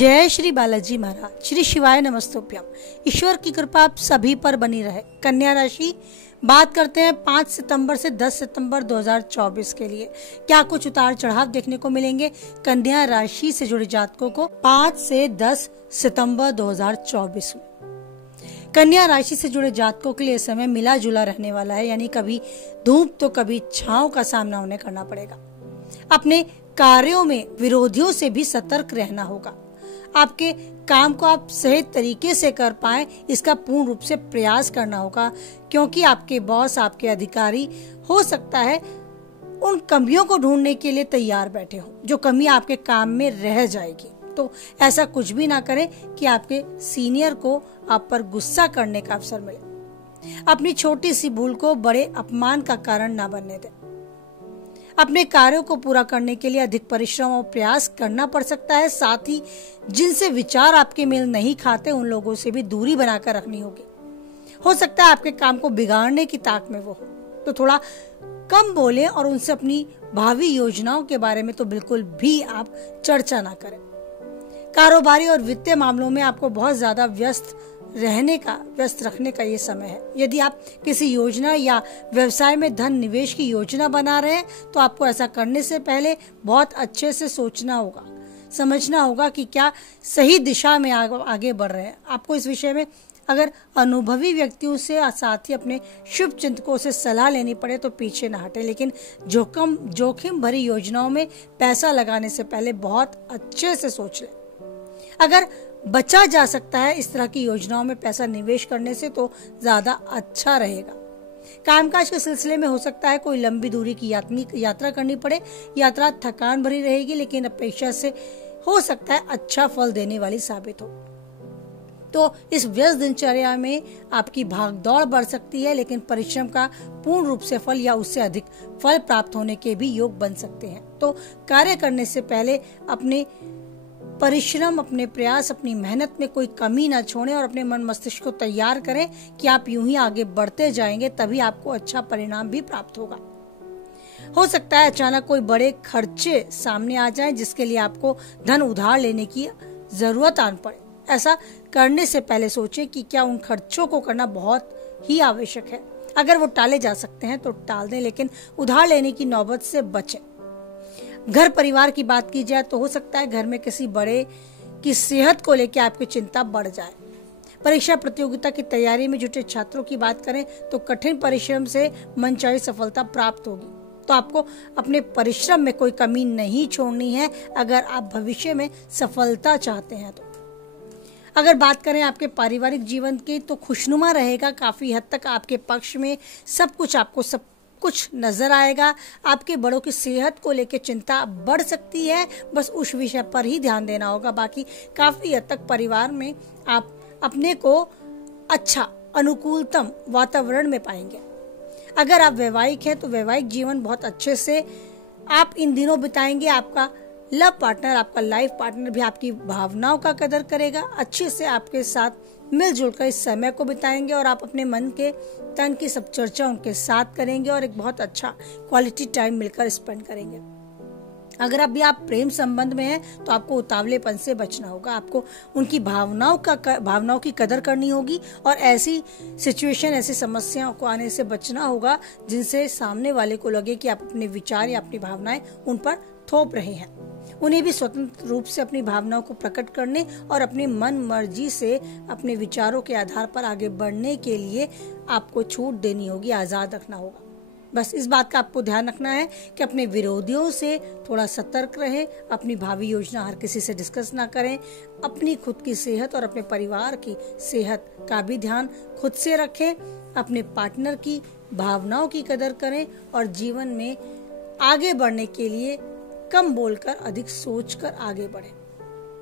जय श्री बालाजी महाराज। श्री शिवाय नमस्तोभ्यम। ईश्वर की कृपा आप सभी पर बनी रहे। कन्या राशि, बात करते हैं 5 सितंबर से 10 सितंबर 2024 के लिए क्या कुछ उतार चढ़ाव देखने को मिलेंगे कन्या राशि से जुड़े जातकों को 5 से 10 सितंबर 2024 में। कन्या राशि से जुड़े जातकों के लिए समय मिला जुला रहने वाला है, यानी कभी धूप तो कभी छांव का सामना उन्हें करना पड़ेगा। अपने कार्यों में विरोधियों से भी सतर्क रहना होगा। आपके काम को आप सही तरीके से कर पाए, इसका पूर्ण रूप से प्रयास करना होगा, क्योंकि आपके बॉस, आपके अधिकारी हो सकता है उन कमियों को ढूंढने के लिए तैयार बैठे हो, जो कमी आपके काम में रह जाएगी। तो ऐसा कुछ भी ना करें कि आपके सीनियर को आप पर गुस्सा करने का अवसर मिले। अपनी छोटी सी भूल को बड़े अपमान का कारण ना बनने दें। अपने कार्यों को पूरा करने के लिए अधिक परिश्रम और प्रयास करना पड़ सकता है। साथ ही जिनसे विचार आपके मेल नहीं खाते, उन लोगों से भी दूरी बनाकर रखनी होगी। हो सकता है आपके काम को बिगाड़ने की ताक में वो हो, तो थोड़ा कम बोलें और उनसे अपनी भावी योजनाओं के बारे में तो बिल्कुल भी आप चर्चा ना करें। कारोबारी और वित्तीय मामलों में आपको बहुत ज्यादा व्यस्त रखने का ये समय है। यदि आप किसी योजना या व्यवसाय में धन निवेश की योजना बना रहे हैं, तो आपको ऐसा करने से पहले बहुत अच्छे से सोचना होगा, समझना होगा कि क्या सही दिशा में आगे बढ़ रहे हैं। आपको इस विषय में अगर अनुभवी व्यक्तियों से, साथ ही अपने शुभ चिंतकों से सलाह लेनी पड़े तो पीछे न हटे, लेकिन जोखिम भरी योजनाओं में पैसा लगाने से पहले बहुत अच्छे से सोच लें। अगर बचा जा सकता है इस तरह की योजनाओं में पैसा निवेश करने से, तो ज्यादा अच्छा रहेगा। कामकाज के सिलसिले में हो सकता है कोई लंबी दूरी की यात्रा करनी पड़े। यात्रा थकान भरी रहेगी, लेकिन अपेक्षा से हो सकता है अच्छा फल देने वाली साबित हो। तो इस व्यस्त दिनचर्या में आपकी भागदौड़ बढ़ सकती है, लेकिन परिश्रम का पूर्ण रूप से फल या उससे अधिक फल प्राप्त होने के भी योग बन सकते हैं। तो कार्य करने से पहले अपने परिश्रम, अपने प्रयास, अपनी मेहनत में कोई कमी ना छोड़ें और अपने मन मस्तिष्क को तैयार करें कि आप यूं ही आगे बढ़ते जाएंगे, तभी आपको अच्छा परिणाम भी प्राप्त होगा। हो सकता है अचानक कोई बड़े खर्चे सामने आ जाएं, जिसके लिए आपको धन उधार लेने की जरूरत आन पड़े। ऐसा करने से पहले सोचें कि क्या उन खर्चों को करना बहुत ही आवश्यक है। अगर वो टाले जा सकते हैं तो टाल दें, लेकिन उधार लेने की नौबत से बचें। घर परिवार की बात की जाए तो हो सकता है घर में किसी बड़े की सेहत को लेकर आपकी चिंता बढ़ जाए। परीक्षा प्रतियोगिता की तैयारी में जुटे छात्रों की बात करें तो कठिन परिश्रम से मनचाही सफलता प्राप्त होगी। तो आपको अपने परिश्रम में कोई कमी नहीं छोड़नी है अगर आप भविष्य में सफलता चाहते हैं। तो अगर बात करें आपके पारिवारिक जीवन की, तो खुशनुमा रहेगा। काफी हद तक आपके पक्ष में सब कुछ नजर आएगा। आपके बड़ों की सेहत को लेकर चिंता बढ़ सकती है, बस उस विषय पर ही ध्यान देना होगा। बाकी काफी हद तक परिवार में आप अपने को अच्छा, अनुकूलतम वातावरण में पाएंगे। अगर आप वैवाहिक हैं तो वैवाहिक जीवन बहुत अच्छे से आप इन दिनों बिताएंगे। आपका लव पार्टनर, आपका लाइफ पार्टनर भी आपकी भावनाओं का कदर करेगा, अच्छे से आपके साथ मिलजुल कर इस समय को बिताएंगे और आप अपने मन के तन की सब चर्चा उनके साथ करेंगे और एक बहुत अच्छा क्वालिटी टाइम मिलकर स्पेंड करेंगे। अगर अभी आप प्रेम संबंध में हैं तो आपको उतावलेपन से बचना होगा। आपको उनकी भावनाओं की कदर करनी होगी और ऐसी सिचुएशन, ऐसी समस्याओं को आने से बचना होगा जिनसे सामने वाले को लगे कि आप अपने विचार या अपनी भावनाएं उन पर थोप रहे हैं। उन्हें भी स्वतंत्र रूप से अपनी भावनाओं को प्रकट करने और अपने मन मर्जी से अपने विचारों के आधार पर आगे बढ़ने के लिए आपको छूट देनी होगी, आजाद रखना होगा। बस इस बात का आपको ध्यान रखना है कि अपने विरोधियों से थोड़ा सतर्क रहें। अपनी भावी योजना हर किसी से डिस्कस ना करें। अपनी खुद की सेहत और अपने परिवार की सेहत का भी ध्यान खुद से रखें। अपने पार्टनर की भावनाओं की कदर करें और जीवन में आगे बढ़ने के लिए कम बोलकर अधिक सोचकर आगे बढ़ें।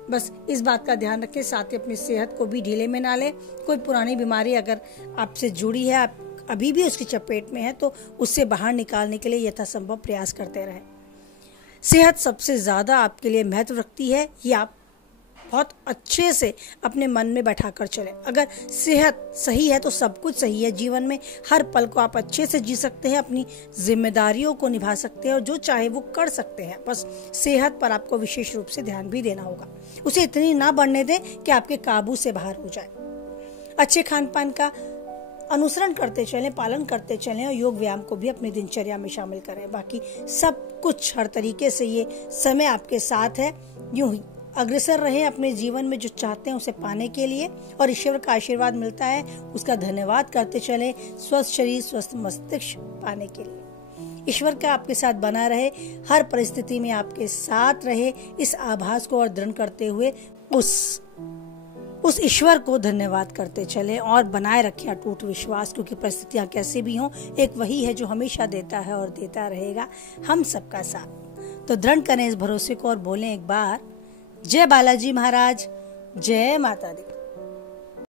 बस इस बात का ध्यान रखें। साथ ही अपनी सेहत को भी ढीले में ना लें। कोई पुरानी बीमारी अगर आपसे जुड़ी है, आप अभी भी उसकी चपेट में है, तो उससे बाहर निकालने के लिए यथासंभव प्रयास करते रहें। सेहत सबसे ज्यादा आपके लिए महत्व रखती है, ये आप बहुत अच्छे से अपने मन में बैठा कर चलें। अगर सेहत सही है तो सब कुछ सही है। जीवन में हर पल को आप अच्छे से जी सकते हैं, अपनी जिम्मेदारियों को निभा सकते हैं और जो चाहे वो कर सकते हैं। बस सेहत पर आपको विशेष रूप से ध्यान भी देना होगा। उसे इतनी ना बढ़ने दें कि आपके काबू से बाहर हो जाए। अच्छे खान पान का अनुसरण करते चलें, पालन करते चलें और योग व्यायाम को भी अपनी दिनचर्या में शामिल करें। बाकी सब कुछ हर तरीके से ये समय आपके साथ है। यूं ही अग्रसर रहें अपने जीवन में जो चाहते हैं उसे पाने के लिए, और ईश्वर का आशीर्वाद मिलता है उसका धन्यवाद करते चलें स्वस्थ शरीर स्वस्थ मस्तिष्क पाने के लिए। ईश्वर का आपके साथ बना रहे, हर परिस्थिति में आपके साथ रहे, इस आभास को और दृढ़ करते हुए उस ईश्वर को धन्यवाद करते चले और बनाए रखें अटूट विश्वास, क्योंकि परिस्थितियां कैसी भी हों एक वही है जो हमेशा देता है और देता रहेगा हम सबका साथ। तो दृढ़ करें इस भरोसे को और बोलें एक बार जय बालाजी महाराज, जय माता दी।